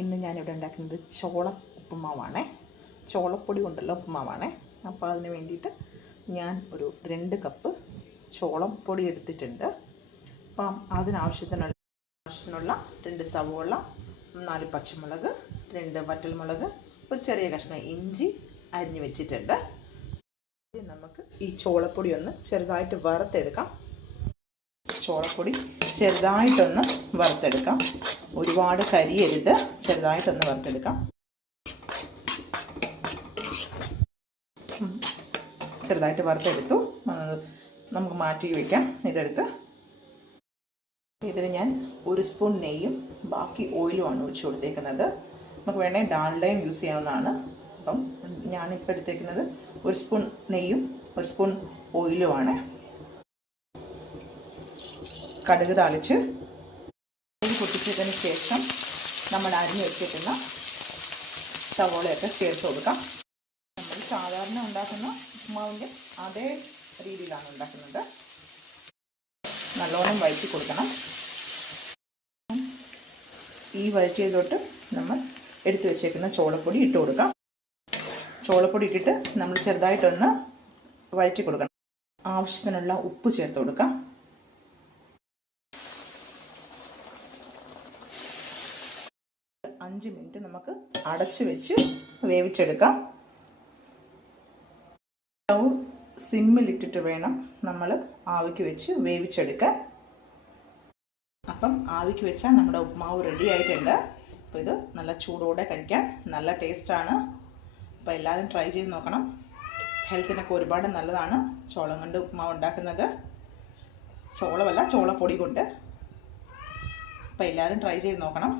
ഇന്ന് ഞാനിവിടെ ഉണ്ടാക്കുന്നത് ചോള ഉപ്പുമാവാണേ. ചോളപ്പൊടി കൊണ്ടുള്ള ഉപ്പുമാവാണേ. അപ്പോൾ അതിന് വേണ്ടിയിട്ട് ഞാൻ ഒരു 2 കപ്പ് ചോളപ്പൊടി എടുത്തിട്ടുണ്ട്. അപ്പം അതിനാവശ്യത്തിനുള്ള 2 സവോള, 4 പച്ചമുളക്, 2 വറ്റൽമുളക്, ഒരു ചെറിയ കഷ്ണം ഇഞ്ചി അരിഞ്ഞ് വെച്ചിട്ടുണ്ട്. നമുക്ക് ഈ ചോളപ്പൊടി ഒന്ന് ചെറുതായിട്ട് വറുത്തെടുക്കാം. ചോളപ്പൊടി ചെറുതായിട്ടൊന്ന് വറുത്തെടുക്കാം. ഒരുപാട് കരിയരുത്, ചെറുതായിട്ടൊന്ന് വറുത്തെടുക്കാം. ചെറുതായിട്ട് വറുത്തെടുത്തു. നമുക്ക് മാറ്റി വയ്ക്കാം. ഇതെടുത്ത് ഇതിൽ ഞാൻ 1 സ്പൂൺ നെയ്യും ബാക്കി ഓയിലുമാണ് ഒഴിച്ചു കൊടുത്തേക്കുന്നത്. നമുക്ക് വേണമെങ്കിൽ ഡാൽഡയും യൂസ് ചെയ്യാവുന്നതാണ്. അപ്പം ഞാനിപ്പോൾ എടുത്തേക്കുന്നത് 1 സ്പൂൺ നെയ്യും 1 സ്പൂൺ ഓയിലുമാണ്. കടുക് താളിച്ച് പൊട്ടിച്ചതിന് ശേഷം നമ്മൾ അരിഞ്ഞ് വെച്ചിട്ടുള്ള സവോളയൊക്കെ ചേർത്ത് കൊടുക്കാം. നമ്മൾ സാധാരണ ഉണ്ടാക്കുന്ന ഉപ്പുമാവിൻ്റെ അതേ രീതിയിലാണ് ഉണ്ടാക്കുന്നത്. നല്ലോണം വഴറ്റി കൊടുക്കണം. ഈ വഴറ്റിയതിലോട്ട് നമ്മൾ എടുത്തു വെച്ചേക്കുന്ന ചോളപ്പൊടി ഇട്ട് കൊടുക്കാം. ചോളപ്പൊടി ഇട്ടിട്ട് നമ്മൾ ചെറുതായിട്ടൊന്ന് വഴറ്റി കൊടുക്കണം. ആവശ്യത്തിനുള്ള ഉപ്പ് ചേർത്ത് കൊടുക്കാം. അഞ്ച് മിനിറ്റ് നമുക്ക് അടച്ചു വെച്ച് വേവിച്ചെടുക്കാം. സ്റ്റൗ സിമ്മിലിട്ടിട്ട് വേണം നമ്മൾ ആവിക്ക് വെച്ച് വേവിച്ചെടുക്കാൻ. അപ്പം ആവിക്ക് വെച്ചാൽ നമ്മുടെ ഉപ്പുമാവ് റെഡി ആയിട്ടുണ്ട്. അപ്പോൾ ഇത് നല്ല ചൂടോടെ കഴിക്കാൻ നല്ല ടേസ്റ്റാണ്. അപ്പോൾ എല്ലാവരും ട്രൈ ചെയ്ത് നോക്കണം. ഹെൽത്തിനൊക്കെ ഒരുപാട് നല്ലതാണ് ചോളം കൊണ്ട് ഉപ്പുമാവ് ഉണ്ടാക്കുന്നത്. ചോളമല്ല, ചോളപ്പൊടി കൊണ്ട്. അപ്പോൾ എല്ലാവരും ട്രൈ ചെയ്ത് നോക്കണം.